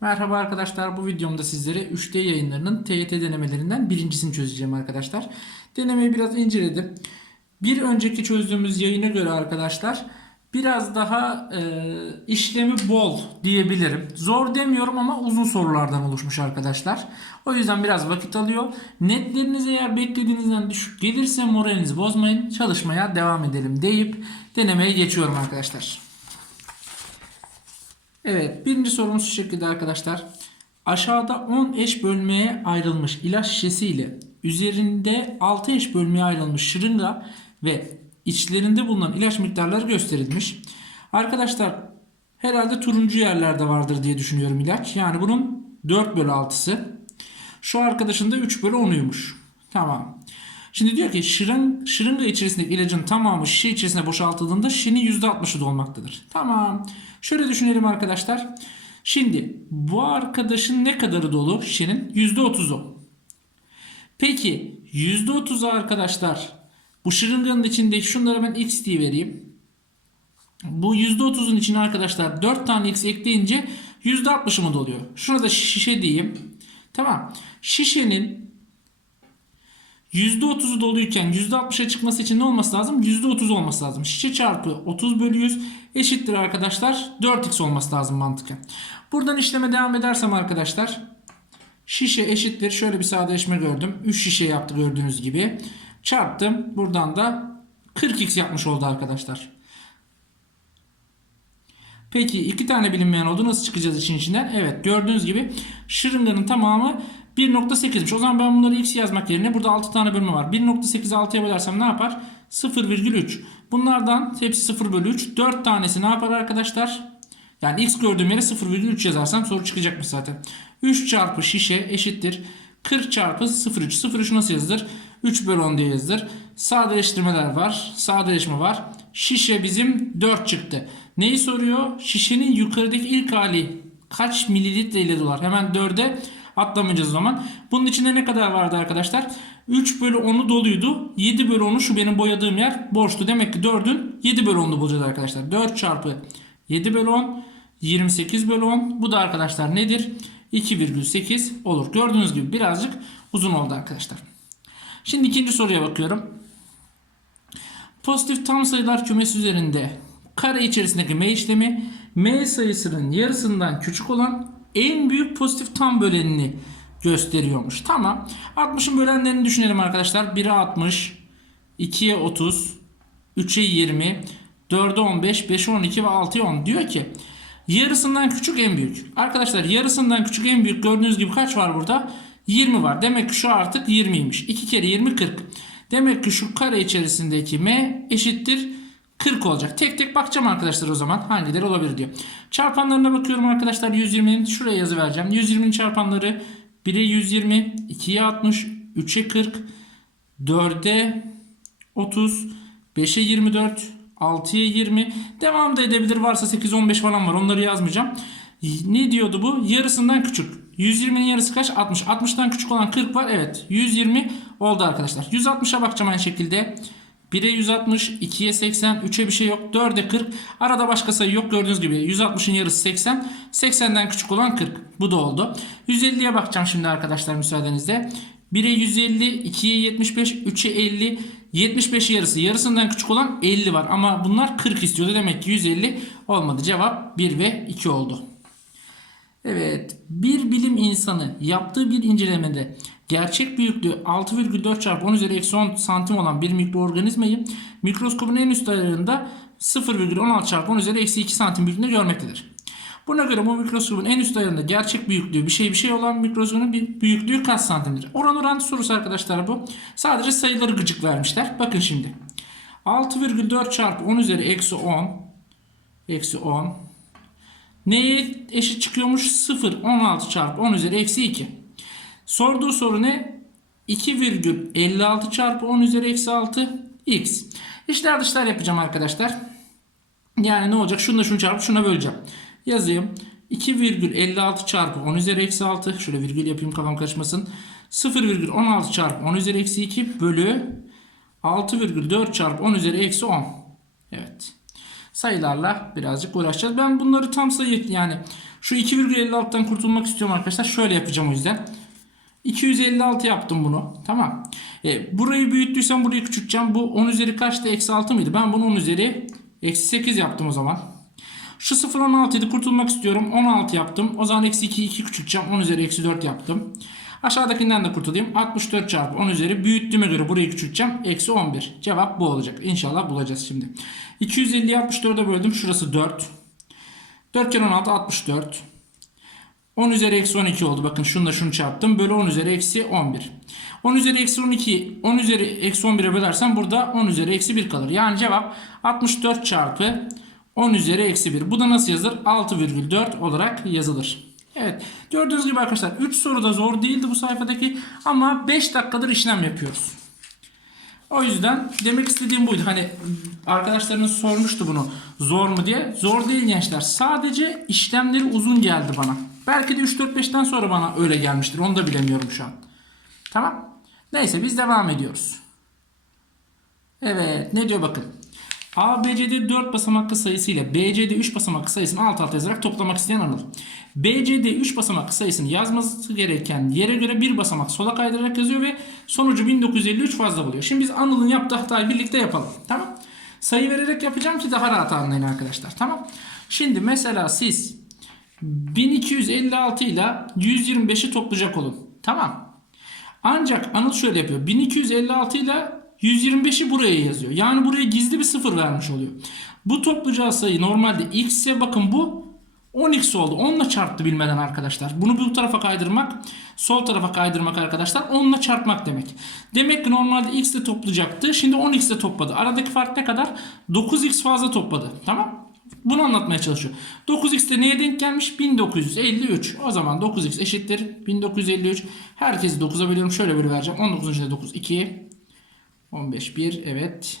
Merhaba arkadaşlar bu videomda sizlere 3D yayınlarının TYT denemelerinden birincisini çözeceğim arkadaşlar. Denemeyi biraz inceledim. Bir önceki çözdüğümüz yayına göre arkadaşlar biraz daha e, işlemi bol diyebilirim. Zor demiyorum ama uzun sorulardan oluşmuş arkadaşlar. O yüzden biraz vakit alıyor. Netleriniz eğer beklediğinizden düşük gelirse moralinizi bozmayın. Çalışmaya devam edelim deyip denemeye geçiyorum arkadaşlar. Evet birinci sorumuz şu şekilde arkadaşlar. Aşağıda 10 eş bölmeye ayrılmış ilaç şişesi ile üzerinde 6 eş bölmeye ayrılmış şırınga ve içlerinde bulunan ilaç miktarları gösterilmiş. Arkadaşlar herhalde turuncu yerlerde vardır diye düşünüyorum ilaç. Yani bunun 4 bölü 6'sı. Şu arkadaşın da 3 bölü 10'uymuş. Tamam. Şimdi diyor ki şırın, şırınga içerisindeki ilacın tamamı şişe içerisine boşaltıldığında şişenin %60'ı dolmaktadır. Tamam. Şöyle düşünelim arkadaşlar. Şimdi bu arkadaşın ne kadarı dolu? Şişenin %30'u. Peki %30'u arkadaşlar bu şırınganın içindeki şunlara ben x diye vereyim. Bu %30'un içine arkadaşlar 4 tane x ekleyince %60'ı mı doluyor? Şuna da şişe diyeyim. Tamam. Şişenin %30'u doluyken %60'a çıkması için ne olması lazım? %30 olması lazım. Şişe çarpı 30 bölü 100 eşittir arkadaşlar. 4x olması lazım mantıken. Buradan işleme devam edersem arkadaşlar. Şişe eşittir. Şöyle bir sadeleşme gördüm. 3 şişe yaptı gördüğünüz gibi. Çarptım. Buradan da 40x yapmış oldu arkadaşlar. Peki iki tane bilinmeyen oldu. Nasıl çıkacağız için içinden? Evet gördüğünüz gibi şırınganın tamamı 1.8'miş. O zaman ben bunları x yazmak yerine burada 6 tane bölme var. 1.8'i 6'ya bölersem ne yapar? 0,3. Bunlardan hepsi 0 bölü 3. 4 tanesi ne yapar arkadaşlar? Yani x gördüğüm yere 0,3 yazarsam soru çıkacakmış zaten. 3 çarpı şişe eşittir. 40 çarpı 0,3. 0,3 nasıl yazılır? 3 bölü 10 diye yazılır. Sadeleştirmeler var. Sadeleşme var. Şişe bizim 4 çıktı. Neyi soruyor? Şişenin yukarıdaki ilk hali kaç mililitre ile dolar? Hemen 4'e atlamayacağız o zaman. Bunun içinde ne kadar vardı arkadaşlar? 3 bölü 10'u doluydu. 7 bölü 10'u şu benim boyadığım yer boştu. Demek ki 4'ün 7 bölü 10'unu bulacağız arkadaşlar. 4 çarpı 7 bölü 10 28 bölü 10. Bu da arkadaşlar nedir? 2,8 olur. Gördüğünüz gibi birazcık uzun oldu arkadaşlar. Şimdi ikinci soruya bakıyorum. Pozitif tam sayılar kümesi üzerinde kare içerisindeki m işlemi m sayısının yarısından küçük olan en büyük pozitif tam bölenini gösteriyormuş. Tamam. 60'ın bölenlerini düşünelim arkadaşlar. 1'e 60, 2'ye 30, 3'e 20, 4'e 15, 5'e 12 ve 6'ya 10. Diyor ki yarısından küçük en büyük. Arkadaşlar yarısından küçük en büyük gördüğünüz gibi kaç var burada? 20 var. Demek ki şu artık 20'ymiş. 2 kere 20 40. Demek ki şu kare içerisindeki m eşittir 40 olacak. Tek tek bakacağım arkadaşlar o zaman hangileri olabilir diyor. Çarpanlarına bakıyorum arkadaşlar 120'nin şuraya yazı vereceğim. 120'nin çarpanları 1'e 120, 2'ye 60, 3'e 40, 4'e 30, 5'e 24, 6'ya 20. Devam da edebilir varsa 8 15 falan var. Onları yazmayacağım. Ne diyordu bu? Yarısından küçük. 120'nin yarısı kaç? 60. 60'tan küçük olan 40 var. Evet. 120 oldu arkadaşlar. 160'a bakacağım aynı şekilde. 1'e 160, 2'ye 80, 3'e bir şey yok. 4'e 40. Arada başka sayı yok gördüğünüz gibi. 160'ın yarısı 80. 80'den küçük olan 40. Bu da oldu. 150'ye bakacağım şimdi arkadaşlar müsaadenizle. 1'e 150, 2'ye 75, 3'e 50, 75 yarısı. Yarısından küçük olan 50 var. Ama bunlar 40 istiyordu. Demek ki 150 olmadı. Cevap 1 ve 2 oldu. Evet, bir bilim insanı yaptığı bir incelemede gerçek büyüklüğü 6,4 çarpı 10 üzeri eksi 10 santim olan bir mikroorganizmayı mikroskopun en üst ayarında 0,16 çarpı 10 üzeri eksi 2 santim büyüklüğünde görmektedir. Buna göre bu mikroskopun en üst ayarında gerçek büyüklüğü bir şey bir şey olan mikroskopun bir büyüklüğü kaç santimdir? Oran orantı sorusu arkadaşlar bu. Sadece sayıları gıcık vermişler. Bakın şimdi. 6,4 çarpı 10 üzeri eksi 10 eksi 10 Neye eşit çıkıyormuş? 0, 16 çarpı 10 üzeri eksi 2. Sorduğu soru ne? 2,56 çarpı 10 üzeri eksi 6 x. İşler dışlar yapacağım arkadaşlar. Yani ne olacak? Şunu da şunu çarpıp şuna böleceğim. Yazayım. 2,56 çarpı 10 üzeri eksi 6. Şöyle virgül yapayım kafam karışmasın. 0,16 çarpı 10 üzeri eksi 2 bölü 6,4 çarpı 10 üzeri eksi 10. Evet sayılarla birazcık uğraşacağız. Ben bunları tam sayı yani Şu 2,56'dan kurtulmak istiyorum arkadaşlar. Şöyle yapacağım o yüzden. 256 yaptım bunu. Tamam. E, burayı büyüttüysem burayı küçülteceğim. Bu 10 üzeri kaçtı? Eksi 6 mıydı? Ben bunu 10 üzeri eksi 8 yaptım o zaman. Şu 0 16 idi. Kurtulmak istiyorum. 16 yaptım. O zaman eksi 2 2 küçülteceğim. 10 üzeri eksi 4 yaptım. Aşağıdakinden de kurtulayım. 64 çarpı 10 üzeri büyüttüğüme göre burayı küçülteceğim. Eksi 11. Cevap bu olacak. İnşallah bulacağız şimdi. 250'yi 64'e böldüm. Şurası 4. 4 kere 16 64. 10 üzeri eksi 12 oldu. Bakın şunu da şunu çarptım. Bölü 10 üzeri eksi 11. 10 üzeri eksi 12 10 üzeri eksi 11'e bölersem burada 10 üzeri eksi 1 kalır. Yani cevap 64 çarpı 10 üzeri eksi 1. Bu da nasıl yazılır? 6,4 olarak yazılır. Evet gördüğünüz gibi arkadaşlar 3 soru da zor değildi bu sayfadaki ama 5 dakikadır işlem yapıyoruz. O yüzden demek istediğim buydu. Hani arkadaşlarınız sormuştu bunu zor mu diye. Zor değil gençler. Sadece işlemleri uzun geldi bana. Belki de 3-4-5'ten sonra bana öyle gelmiştir. Onu da bilemiyorum şu an. Tamam. Neyse biz devam ediyoruz. Evet ne diyor bakın. ABCD 4 basamaklı sayısı ile BCD 3 basamaklı sayısını alt alta yazarak toplamak isteyen Anıl. BCD 3 basamaklı sayısını yazması gereken yere göre bir basamak sola kaydırarak yazıyor ve sonucu 1953 fazla buluyor. Şimdi biz Anıl'ın yaptığı hatayı birlikte yapalım. Tamam. Sayı vererek yapacağım ki daha rahat anlayın arkadaşlar. Tamam. Şimdi mesela siz 1256 ile 125'i toplayacak olun. Tamam. Ancak Anıl şöyle yapıyor. 1256 ile 125'i buraya yazıyor. Yani buraya gizli bir sıfır vermiş oluyor. Bu toplayacağı sayı normalde x ise bakın bu 10x oldu. 10 ile çarptı bilmeden arkadaşlar. Bunu bu tarafa kaydırmak, sol tarafa kaydırmak arkadaşlar 10 ile çarpmak demek. Demek ki normalde x ile toplayacaktı. Şimdi 10x ile topladı. Aradaki fark ne kadar? 9x fazla topladı. Tamam? Bunu anlatmaya çalışıyor. 9x de neye denk gelmiş? 1953. O zaman 9x eşittir 1953. Herkesi 9'a bölüyorum. Şöyle böyle vereceğim. 19. içinde 9 2 15 1 evet.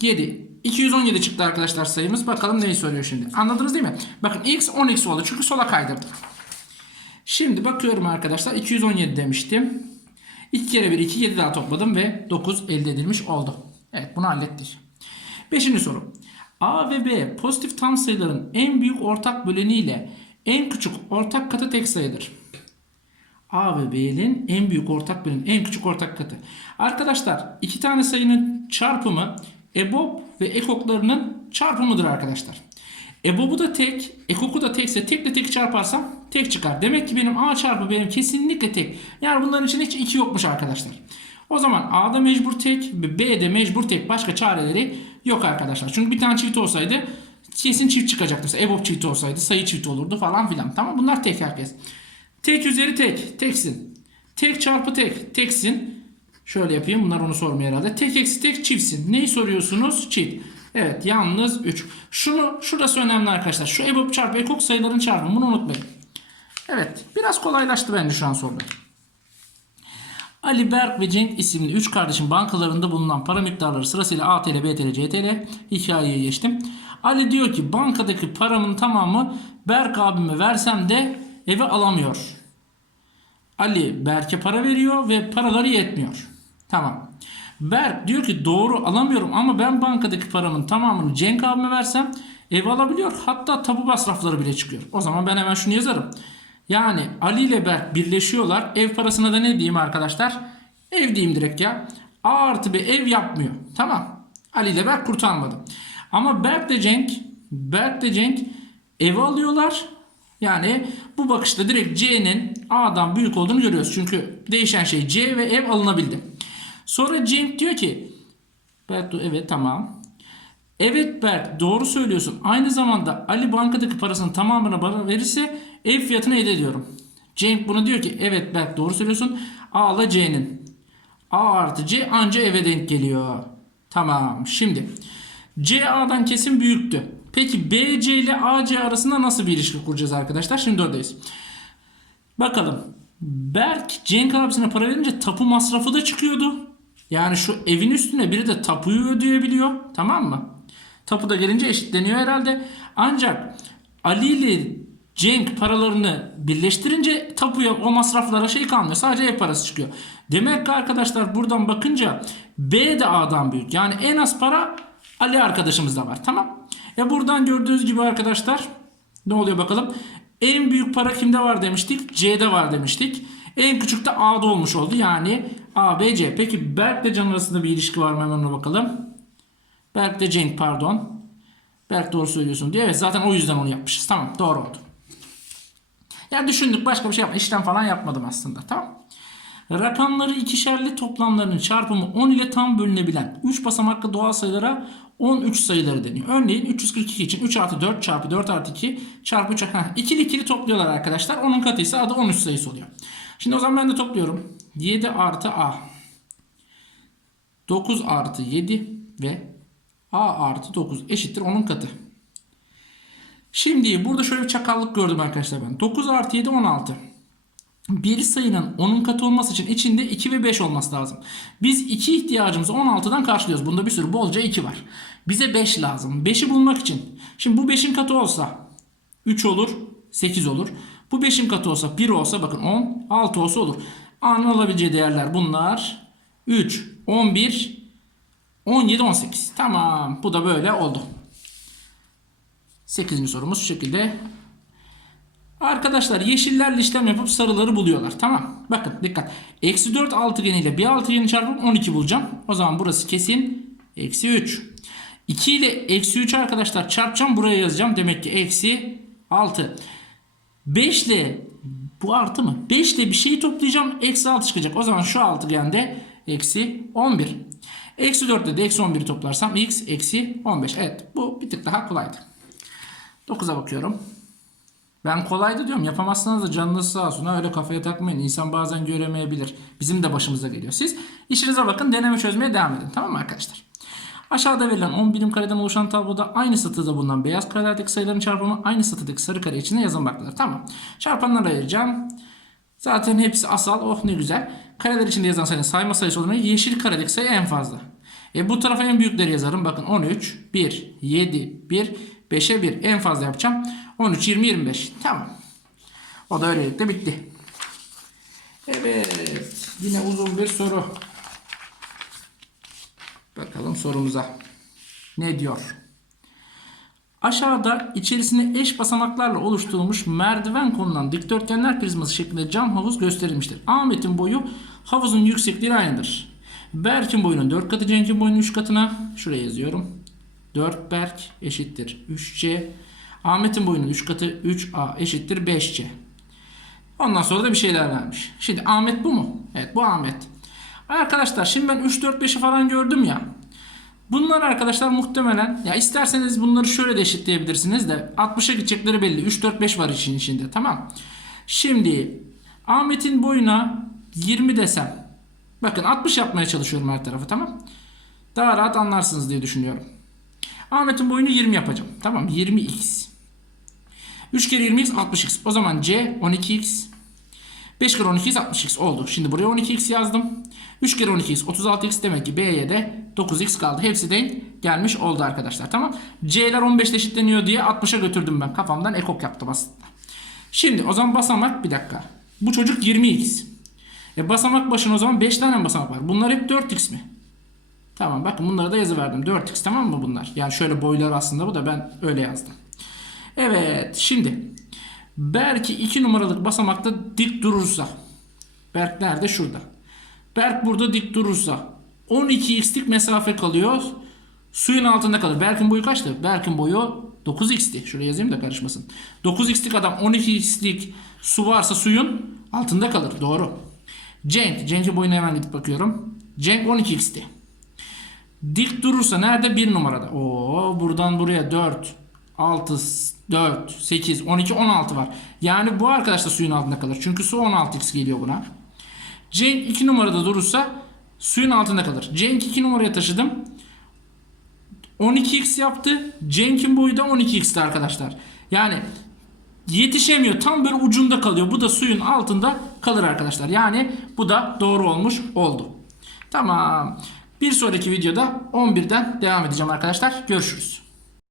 7. 217 çıktı arkadaşlar sayımız. Bakalım neyi soruyor şimdi. Anladınız değil mi? Bakın x 10x oldu. Çünkü sola kaydırdık. Şimdi bakıyorum arkadaşlar. 217 demiştim. 2 kere 1 2 7 daha topladım ve 9 elde edilmiş oldu. Evet bunu hallettik. Beşinci soru. A ve B pozitif tam sayıların en büyük ortak böleni ile en küçük ortak katı tek sayıdır. A ve B'nin en büyük ortak böleni, en küçük ortak katı. Arkadaşlar iki tane sayının çarpımı EBOB ve ekoklarının çarpımıdır arkadaşlar. EBOB'u da tek, ekok'u da tekse tekle tek çarparsam tek çıkar. Demek ki benim A çarpı B'm kesinlikle tek. Yani bunların içinde hiç 2 yokmuş arkadaşlar. O zaman A'da mecbur tek, B'de mecbur tek. Başka çareleri yok arkadaşlar. Çünkü bir tane çift olsaydı kesin çift çıkacaktı. Mesela EBOB çift olsaydı sayı çift olurdu falan filan. Tamam bunlar tek herkes. Tek üzeri tek. Teksin. Tek çarpı tek. Teksin. Şöyle yapayım. Bunlar onu sormuyor herhalde. Tek eksi tek çiftsin. Neyi soruyorsunuz? Çift. Evet yalnız 3. Şunu şurası önemli arkadaşlar. Şu EBOB çarpı ekok sayıların çarpımı. Bunu unutmayın. Evet. Biraz kolaylaştı bence şu an soruda. Ali Berk ve Cenk isimli 3 kardeşin bankalarında bulunan para miktarları sırasıyla ATL, BTL, CTL hikayeye geçtim. Ali diyor ki bankadaki paramın tamamı Berk abime versem de eve alamıyor. Ali Berk'e para veriyor ve paraları yetmiyor. Tamam. Berk diyor ki doğru alamıyorum ama ben bankadaki paramın tamamını Cenk abime versem ev alabiliyor. Hatta tapu masrafları bile çıkıyor. O zaman ben hemen şunu yazarım. Yani Ali ile Berk birleşiyorlar. Ev parasına da ne diyeyim arkadaşlar? Ev diyeyim direkt ya. A artı B ev yapmıyor. Tamam. Ali ile Berk kurtarmadı. Ama Berk de Cenk Berk de Cenk ev alıyorlar. Yani bu bakışta direkt C'nin A'dan büyük olduğunu görüyoruz. Çünkü değişen şey C ve ev alınabildi. Sonra Cenk diyor ki Berk evet tamam. Evet Berk doğru söylüyorsun. Aynı zamanda Ali bankadaki parasının tamamını bana verirse ev fiyatını elde ediyorum. Cenk buna diyor ki evet Berk doğru söylüyorsun. A ile C'nin. A artı C anca eve denk geliyor. Tamam şimdi. C A'dan kesin büyüktü. Peki BC ile AC arasında nasıl bir ilişki kuracağız arkadaşlar? Şimdi oradayız. Bakalım. Berk Cenk abisine para verince tapu masrafı da çıkıyordu. Yani şu evin üstüne biri de tapuyu ödeyebiliyor. Tamam mı? Tapu da gelince eşitleniyor herhalde. Ancak Ali ile Cenk paralarını birleştirince tapuya o masraflara şey kalmıyor. Sadece ev parası çıkıyor. Demek ki arkadaşlar buradan bakınca B de A'dan büyük. Yani en az para Ali arkadaşımızda var. Tamam. E buradan gördüğünüz gibi arkadaşlar ne oluyor bakalım. En büyük para kimde var demiştik? C'de var demiştik. En küçük de A'da olmuş oldu. Yani A, B, C. Peki Berk ile Can arasında bir ilişki var mı? Hemen ona bakalım. Berk de Cenk pardon. Berk doğru söylüyorsun diye. Evet zaten o yüzden onu yapmışız. Tamam doğru oldu. Yani düşündük başka bir şey yapma. İşlem falan yapmadım aslında. Tamam. Rakamları ikişerli toplamlarının çarpımı 10 ile tam bölünebilen 3 basamaklı doğal sayılara 13 sayıları deniyor. Örneğin 342 için 3 artı 4 çarpı 4 artı 2 çarpı 3 ha, ikili ikili topluyorlar arkadaşlar. Onun katı ise adı 13 sayısı oluyor. Şimdi o zaman ben de topluyorum. 7 artı A 9 artı 7 ve A artı 9 eşittir onun katı. Şimdi burada şöyle bir çakallık gördüm arkadaşlar ben. 9 artı 7 16. Bir sayının onun katı olması için içinde 2 ve 5 olması lazım. Biz 2 ihtiyacımızı 16'dan karşılıyoruz. Bunda bir sürü bolca 2 var. Bize 5 lazım. 5'i bulmak için. Şimdi bu 5'in katı olsa 3 olur, 8 olur. Bu 5'in katı olsa 1 olsa bakın 10, 6 olsa olur. A'nın alabileceği değerler bunlar. 3, 11, 17, 18. Tamam. Bu da böyle oldu. 8. sorumuz şu şekilde. Arkadaşlar yeşillerle işlem yapıp sarıları buluyorlar. Tamam. Bakın dikkat. Eksi 4 altıgeniyle bir altıgeni çarpıp 12 bulacağım. O zaman burası kesin. Eksi 3. 2 ile eksi 3 arkadaşlar çarpacağım. Buraya yazacağım. Demek ki eksi 6. 5 ile bu artı mı? 5 ile bir şeyi toplayacağım. Eksi 6 çıkacak. O zaman şu altıgende eksi 11. Eksi 4 ile de eksi 11'i toplarsam x eksi 15. Evet bu bir tık daha kolaydı. 9'a bakıyorum. Ben kolaydı diyorum. Yapamazsanız da canınız sağ olsun. Ha, öyle kafaya takmayın. İnsan bazen göremeyebilir. Bizim de başımıza geliyor. Siz işinize bakın. Deneme çözmeye devam edin. Tamam mı arkadaşlar? Aşağıda verilen 10 birim kareden oluşan tabloda aynı satırda bulunan beyaz karelerdeki sayıların çarpımı aynı satırdaki sarı kare içinde yazılmaktadır. Tamam. Çarpanları ayıracağım. Zaten hepsi asal. Oh ne güzel. Kareler içinde yazan sayının sayma sayısı olduğuna yeşil karedeki sayı en fazla. E bu tarafa en büyükleri yazarım. Bakın 13, 1, 7, 1, 5'e 1. En fazla yapacağım. 13, 20, 25. Tamam. O da öylelikle bitti. Evet. Yine uzun bir soru. Bakalım sorumuza. Ne diyor? Aşağıda içerisine eş basamaklarla oluşturulmuş merdiven konulan dikdörtgenler prizması şeklinde cam havuz gösterilmiştir. Ahmet'in boyu havuzun yüksekliği aynıdır. Berk'in boyunun 4 katı Cenk'in boyunun 3 katına şuraya yazıyorum. 4 Berk eşittir 3C. Ahmet'in boyunun 3 katı 3A eşittir 5C. Ondan sonra da bir şeyler vermiş. Şimdi Ahmet bu mu? Evet bu Ahmet. Arkadaşlar şimdi ben 3, 4, 5'i falan gördüm ya. Bunlar arkadaşlar muhtemelen ya isterseniz bunları şöyle de eşitleyebilirsiniz de 60'a gidecekleri belli. 3, 4, 5 var için içinde tamam. Şimdi Ahmet'in boyuna 20 desem. Bakın 60 yapmaya çalışıyorum her tarafı tamam. Daha rahat anlarsınız diye düşünüyorum. Ahmet'in boyunu 20 yapacağım. Tamam 20x. 3 kere 20x 60x. O zaman C 12x. 5 kere 12x 60x oldu. Şimdi buraya 12x yazdım. 3 kere 12x 36x demek ki B'ye de 9x kaldı. Hepsi denk gelmiş oldu arkadaşlar. Tamam. C'ler 15 eşitleniyor diye 60'a götürdüm ben. Kafamdan ekok yaptım aslında. Şimdi o zaman basamak bir dakika. Bu çocuk 20x. E basamak başına o zaman 5 tane basamak var. Bunlar hep 4x mi? Tamam bakın bunlara da yazı verdim. 4x tamam mı bunlar? Yani şöyle boylar aslında bu da ben öyle yazdım. Evet şimdi Berk 2 numaralık basamakta dik durursa Berk nerede? Şurada. Berk burada dik durursa 12x'lik mesafe kalıyor. Suyun altında kalır. Berk'in boyu kaçtı? Berk'in boyu 9x'ti. Şuraya yazayım da karışmasın. 9x'lik adam 12x'lik su varsa suyun altında kalır. Doğru. Cenk. Cenk'in boyuna hemen gidip bakıyorum. Cenk 12x'ti. Dik durursa nerede? 1 numarada. Oo buradan buraya 4, 6, 4, 8, 12, 16 var. Yani bu arkadaş da suyun altında kalır. Çünkü su 16x geliyor buna. Cenk 2 numarada durursa suyun altında kalır. Cenk 2 numaraya taşıdım. 12x yaptı. Cenk'in boyu da 12x'ti arkadaşlar. Yani yetişemiyor. Tam böyle ucunda kalıyor. Bu da suyun altında kalır arkadaşlar. Yani bu da doğru olmuş oldu. Tamam. Bir sonraki videoda 11'den devam edeceğim arkadaşlar. Görüşürüz.